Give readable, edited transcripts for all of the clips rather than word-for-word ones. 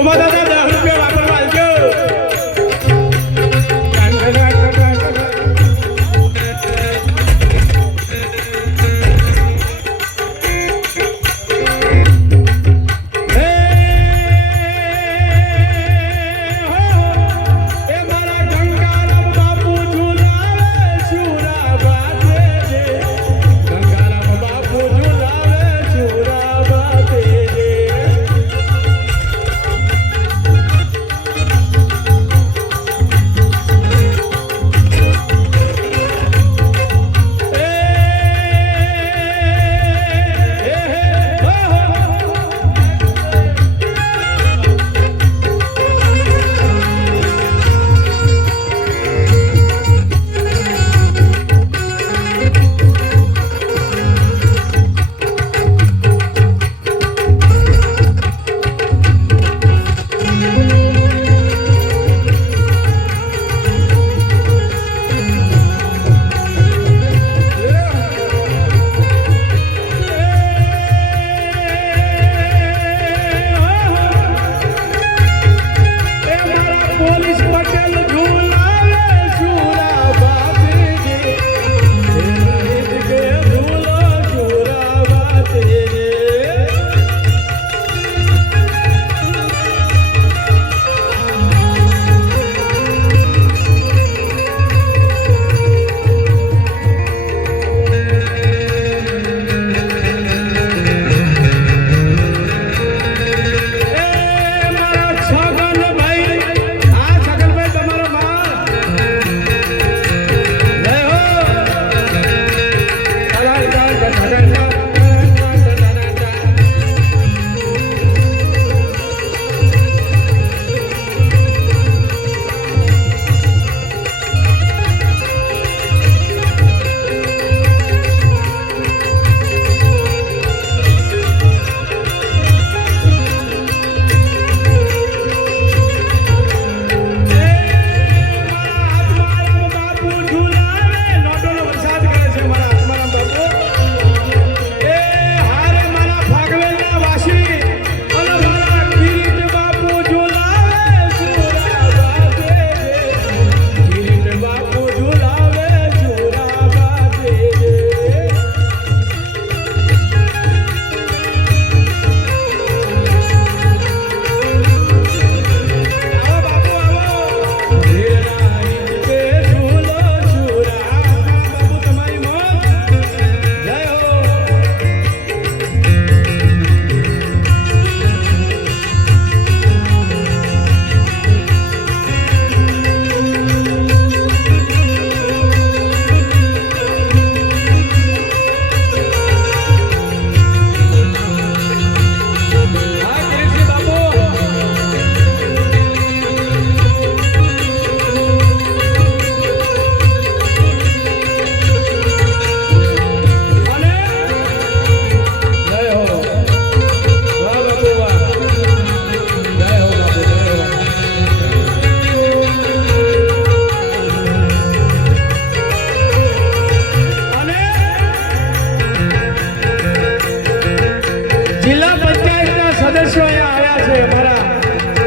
સોમા દાદા 10 રૂપિયા વાપરવા આવજો.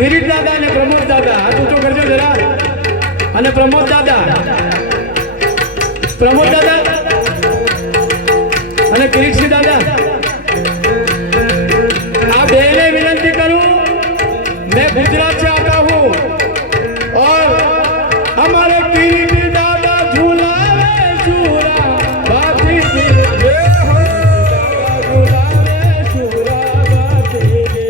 કિરીટ દાદા અને પ્રમોદ દાદા હાથ ઊંચો કરજો જરા. અને પ્રમોદ દાદા અને કિરીટસિંહ દાદા आप बेने विनती करूं, मैं गुजरात से आता हूं और हमारे किरीट दादा झूलावे झूला बाती दे हो झूलावे झूला बाती दे.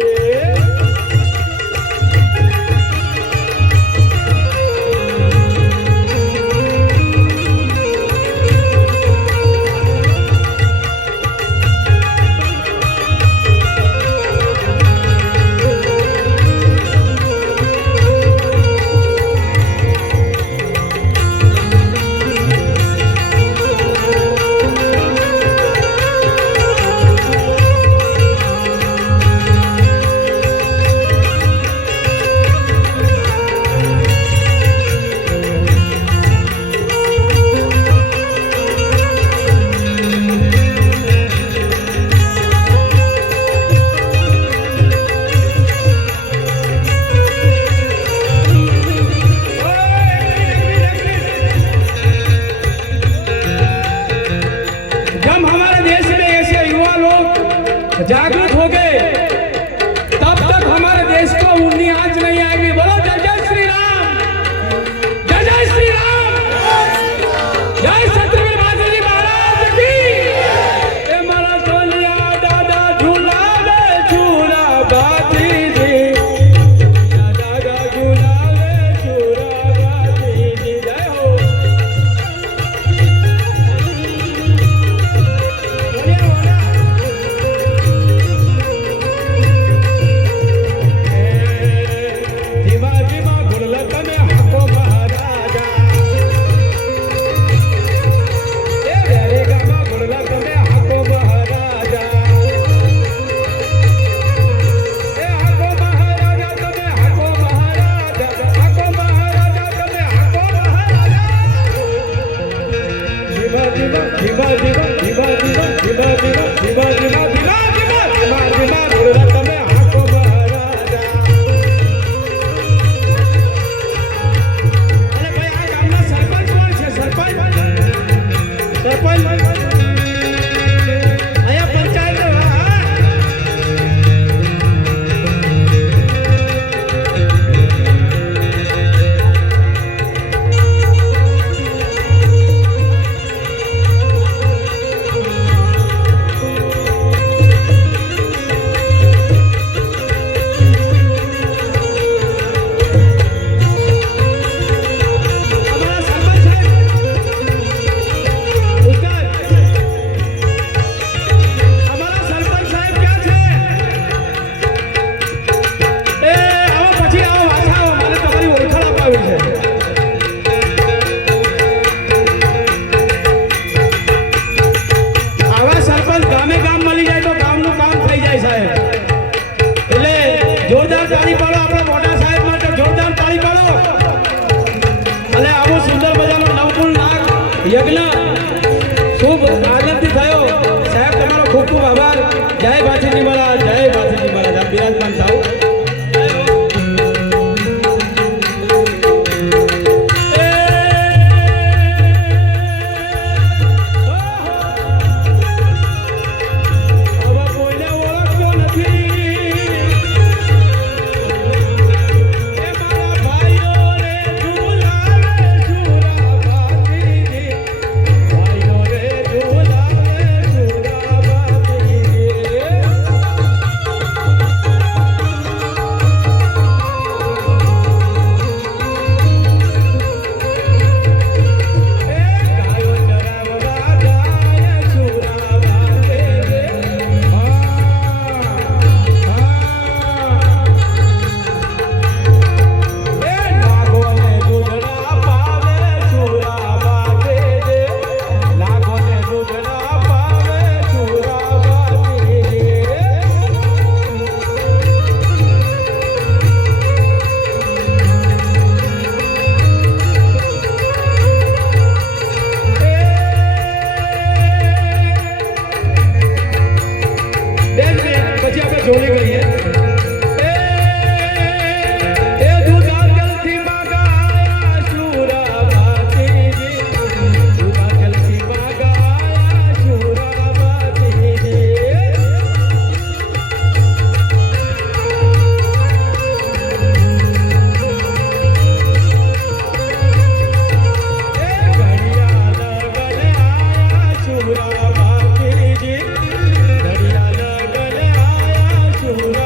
जागृत हो गए तब तक हमारे देश को उन्नी आंच नहीं आएगी। बोलो जय जय श्री राम, जय जय श्री राम, जय छत्रपति बालाजी महाराज की। ए मारा सोनिया दादा झूला ले झूला बाती जी, दादा झूला ले झूला बाती जी। जय हो धीमा धीमा घुड़ला तमे हाको महाराजा, ए रे गामा घुड़ला तमे हाको महाराजा, ए हाको महाराजा तमे हाको महाराजा, हाको महाराजा तमे हाको महाराजा। धीमा धीमा धीमा धीमा धीमा धीमा धीमा धीमा धीमा धीमा धीमा धीमा धीमा घुड़ला तमे हाको महाराजा। अरे भाई આ ગામના સરપંચ કોણ છે? સરપંચ અહીંયા પંચાયત અમારા સરપંચ સાહેબ ઉસ્તાદ, અમારા સરપંચ સાહેબ ક્યાં છે? એ આવો પછી આવો, પાછા આવો, મારે તમારી ઓળખાણ અપાવી છે। આવા સરપંચ ગામે ગામ મળી જાય તો ગામનું કામ થઈ જાય સાહેબ। એટલે જોરદાર તાળી પાડો આપણા મોટા સાહેબ માટે, જોરદાર તાળી પાડો। અને આવો સુંદર મજાનો નવકુળ નાગ યજ્ઞ ખૂબ આનંદથી થયો સાહેબ, તમારો ખૂબ ખૂબ આભાર। જય ભાથીજી મહારાજ, જય ભાથીજી મહારાજ, આપ બિરાજમાન થાઓ। હવે કોઈને ઓળખતો નથી, એ મારા ભાઈઓ રે ઝૂલા રે ઝૂલા બાતીજી, ભાઈઓ રે ઝૂલા રે ઝૂલા બાતીજી। ગાયો ચરાવવા જાય ઝૂલા બાતીજી, એ નાગોને દૂધડા પાવે ઝૂલા બાતીજી, નાગોને દૂધડા પાવે ઝૂલા બાતીજી। બેન પછી આપણે જોડી કરીએ। એ દૂધા જલથી માગાયા શુરા બાતીજી, દૂધા જલથી માગાયા શુરા બાતીજી। ઘડિયાળ ગલે આયા શુરા બાતીજી, ઘડિયાળ ગલે આયા શુરા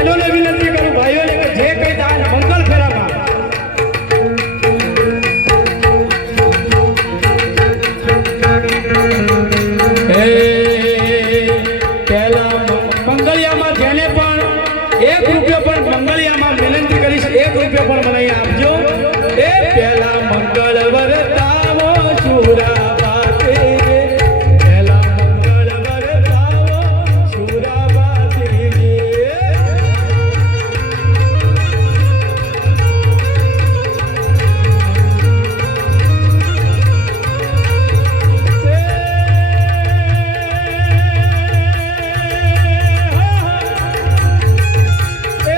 બહેનોને વિનંતી કરું, ભાઈઓને કે જે કંઈ દાન મંગળ ફેરામાં પહેલા મંગળિયામાં જેને પણ 1 રૂપિયો પણ મંગળિયામાં વિનંતી કરીશ, 1 રૂપિયો પણ મને અહીં આપજો. એ પહેલા મંગળ વરતાવો સુરાબા તેરે, પહેલા મંગળ વરતાવો સુરાબા તેરે. એ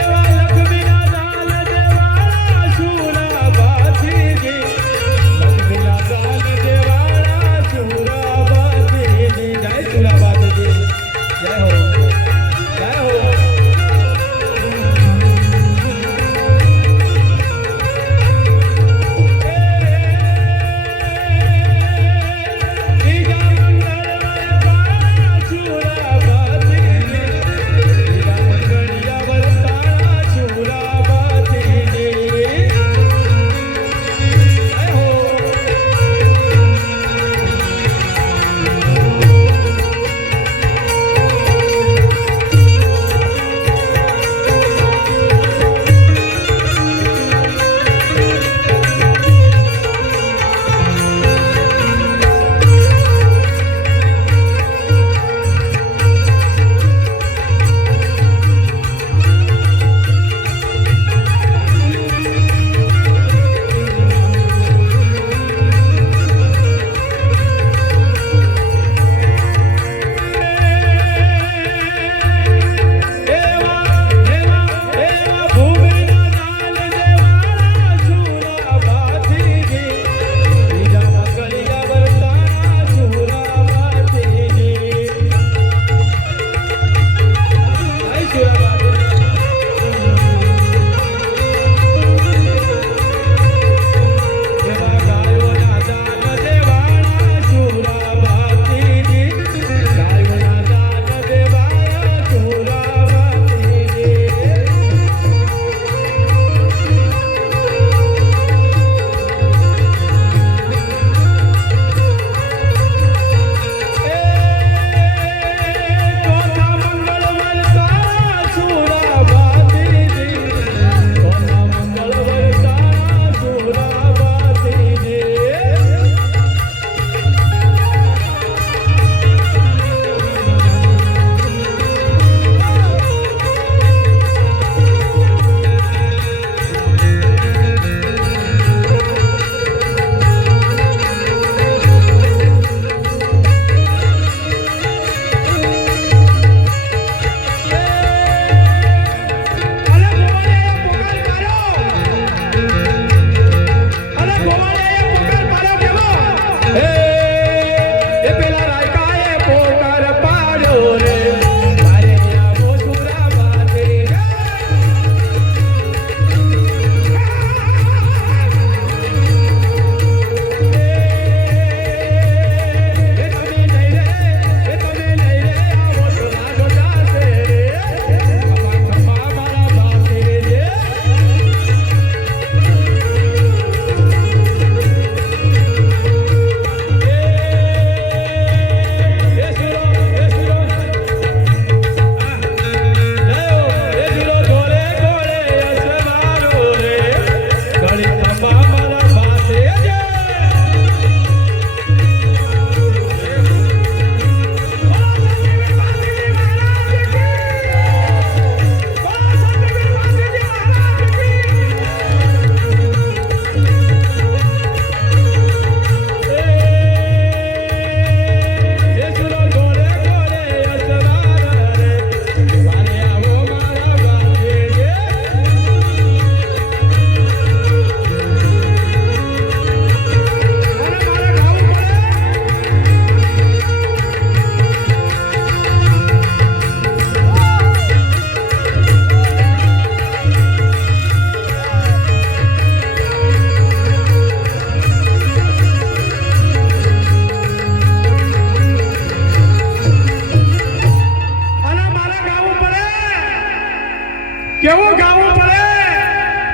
કેવું ગાવું પડે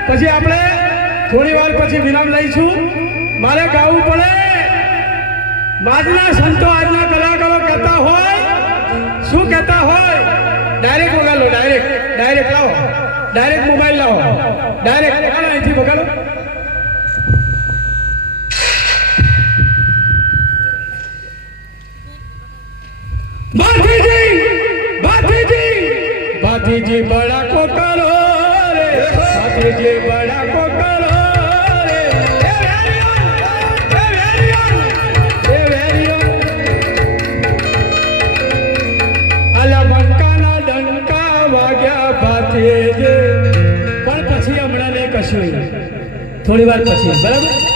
પછી આપણે થોડી વાર પછી વિરામ લઈશું. મારે ગાવું પડે. આજના સંતો આજના કલાકારો કહેતા હોય શું કહેતા હોય? ડાયરેક્ટ વગાડો, ડાયરેક્ટ લાવો, ડાયરેક્ટ મોબાઈલ લાવો, ડાયરેક્ટ વગાડો, અહીંથી વગાડો. भातीजी बड़ा को करो रे, भातीजी बड़ा को करो रे, ए वेरियन अला બંકાના ડંકા વાગ્યા ભાતીજી. પણ પછી હમણાં નહીં કશું, થોડી વાર પછી, બરાબર.